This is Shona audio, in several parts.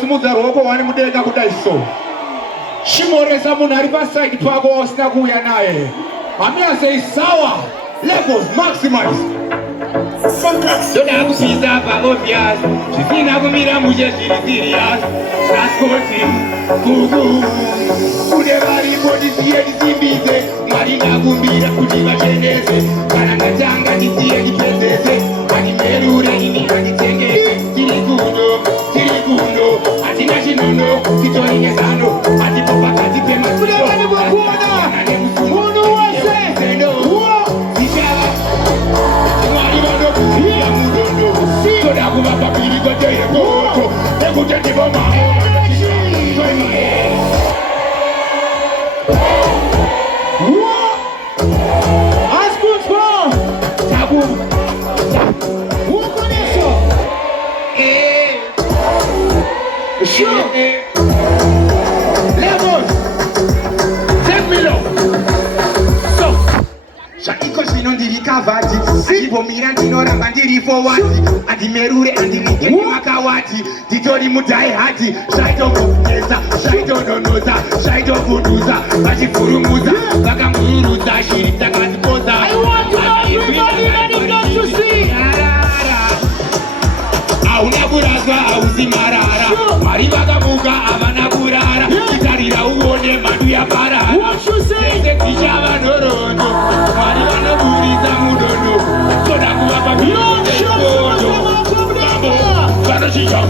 Simudza ruoko wani mudenga kudai so. Chimoresa munhu ari paside pako usina kuuya naye. Hamina sei sawa. Levels maximize. Toda kupisa pa obvious. Zvisina kumira mushe zviri serious. Transporti kuku. Kune varipo ndisiye ndisimbise. Mwari ndakumbira kuti vachenese. Kana ndatanga ndisiye ndipedzese. Handimerure ini handitengese. Tiri kuno. Atina chinono, titorine zano. Atipopa kati pema kuno. Kulevani wakuona. Munu wase. Zeno. Zishala. Mwari wano kufiya mudondo. Toda kuva papiri kote yekoto. Ekuteti boma. Levels. Take me low. So. Shakiko shino ndiri kavati. Sibo mira ndinoramba ndiri forward. Andimerure andinike makawati. Titori mudai hati. Shaito kunyesa, shaito nonoza, shaito kuduza. Vachifurumuza, vakamurudza shiri takazikoza. I want to know everybody that is not to see. Auna kurazwa auzi marara. Mari vakamuka avana kurara. Kitarira uone madu ya parara. Sese tichava norondo. Mari vanoburidza mudondo. Toda kuvapa milonde ikondo. Mambo vanoshinja.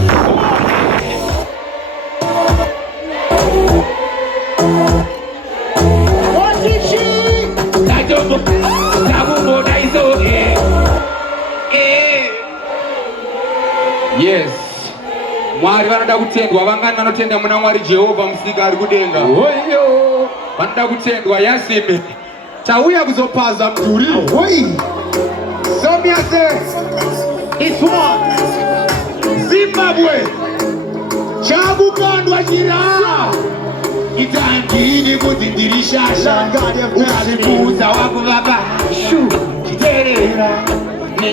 What did she? Tatombo. Takumbo daiso. Yes. Mwari vanoda kutendwa, vangani vanotenda muna Mwari Jehovha musika ari kudenga. Oyo. Vanoda kutendwa yasime. Tauya kuzopaza mdhuri. Somia says, it's one. Zimbabwe. Chakukandwa chiraha. Itandini kuti ndiri shasha. Ukazvibudza wakuvapa. Chiterera. I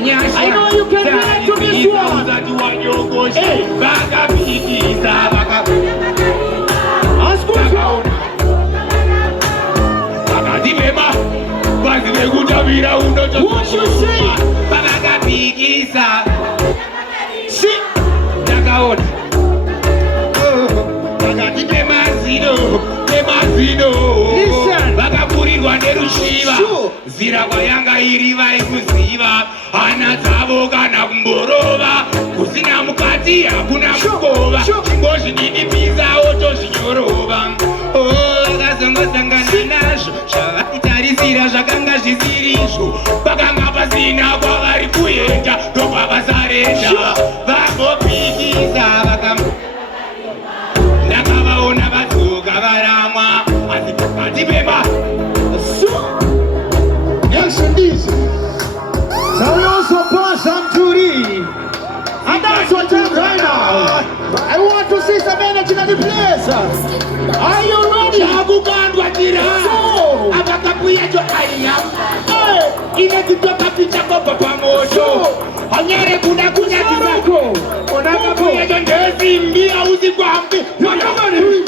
know you can relate to this one. Hey. What you say? Listen. Vakapurirwa nerushiva. Zira kwayanga iri vari kuziva. Hana dzavo kana kumborova. Kusina mukati hakuna mukova. Chingozvinidipisa otozvinyorova. Vakazongosangana nazvo zvavaitarisira zvakanga zvisirizvo. Pakanga pasina kwavari kuenda ndobva vasarenda. Vambopikisa ndakavaona vadzoka varamwa. Handipemba. Yes, indeed. So we also pass some Judy. And that's what I'm right now. I want to see some energy in the place. Are you ready? Chakukandwa chiraha. Avakapuya cho ayam. Inatitoka picha kopa pamoto. Hanyare kuda kunya kisako. Unakapuya cho ndezi mbia uzi kwa hambi. Wakamani.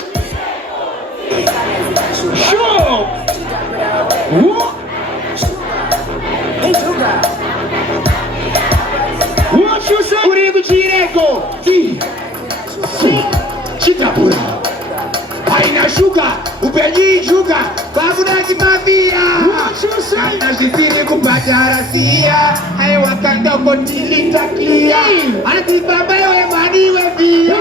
Chitapura haina shuka upenyi shuka bakuna chimavia kana zvisiri kubata rasia haiwakanda kotilitakia ati baba we mani we via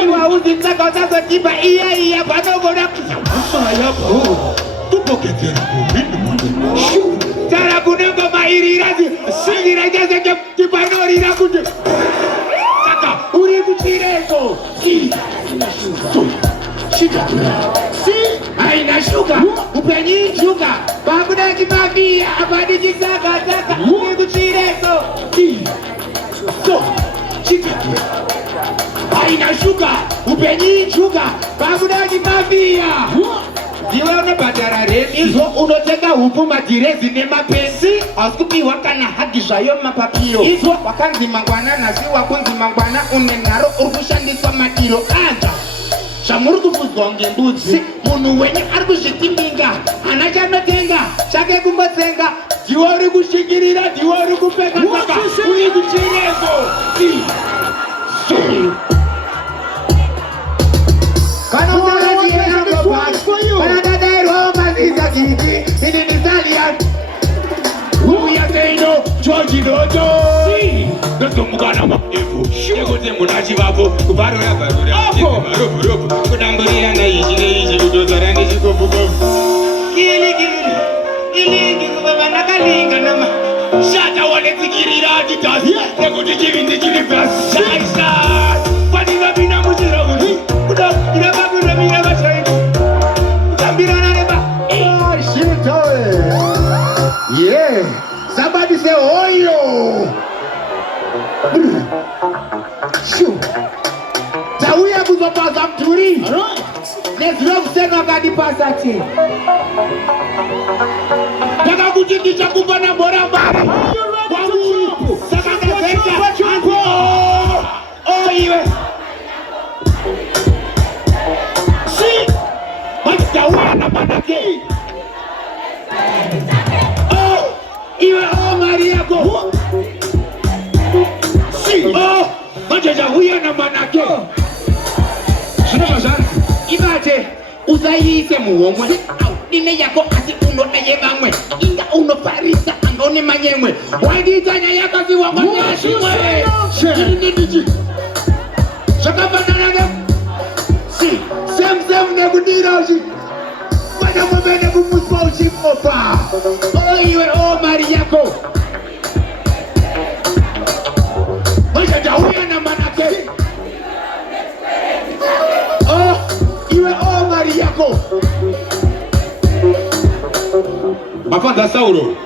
aiwa uzitsaka usazotipa iya panogona kusaya tupoketera tara kunengo mairirazi singiraitase kipanorira kuti saka uri kuchireko haina shuka upenyi shuka bakuna chimavia apadi chisaka uri kuchireko haina shuka upenyi shuka bakuna chimavia iwe unobhadhara remi izvo unotenga hupu madhirezi nemapenzi asikupiwa kana hagi zvayo mapapiro izvo wakanzi mangwana nhasi wakunzi mangwana une nharo uri kushandiswa madiro anga zvamuri kufudzwa ngembudzi munhu wenyu ari kuzvitimbinga hana chanotenga chake kumbotsenga ndiwe uri kushingirira ndiwe uri kupeka saka uri kuchireko kana dadairwa maziza gigi ini nizalian uya seino George Dojo ndosomukana maevo ekuti muna chivapo kuvarora varoropo kudamburira naizhi kutozara nechikofukofu iligi kubaba nakalinga nama shata wanetsikirira atitasi nekuti chivindi chiri pashaisha kwatingapinda muchirauzi kuda irabakuramira vashaini yeah, somebody say oyo. Shoo. Tawuya kuzopasa mturi. Let's rock sena kadi pasati. Taka kuchikisha kupana bora mbari. Wamu. Saka kazeka chumpo. Oh iwe. Si. Tawuya na manake. Iwe Mariako si majaja huya na manake sinamazana ibate uzayiise muwomwe nine yako asi uno naye bamwe inga uno farisa angone manyemwe waiditanya yako ziwako nyashimwe nidiji shakabananage si sem nekudiraji mwenye kumuswa ushimopa iwe Mariako majaja huya na manake iwe Mariako mafanda sauro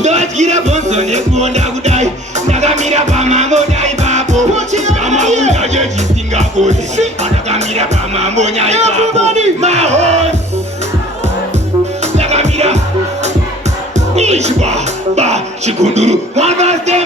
ndoatyira bonzo nekuonda kudai ndakamira pamambo dai papo kama ungajetisingakoti ndakamira pamambo nyai papo mahos ndakamira ishba ba chikunduru mwandaste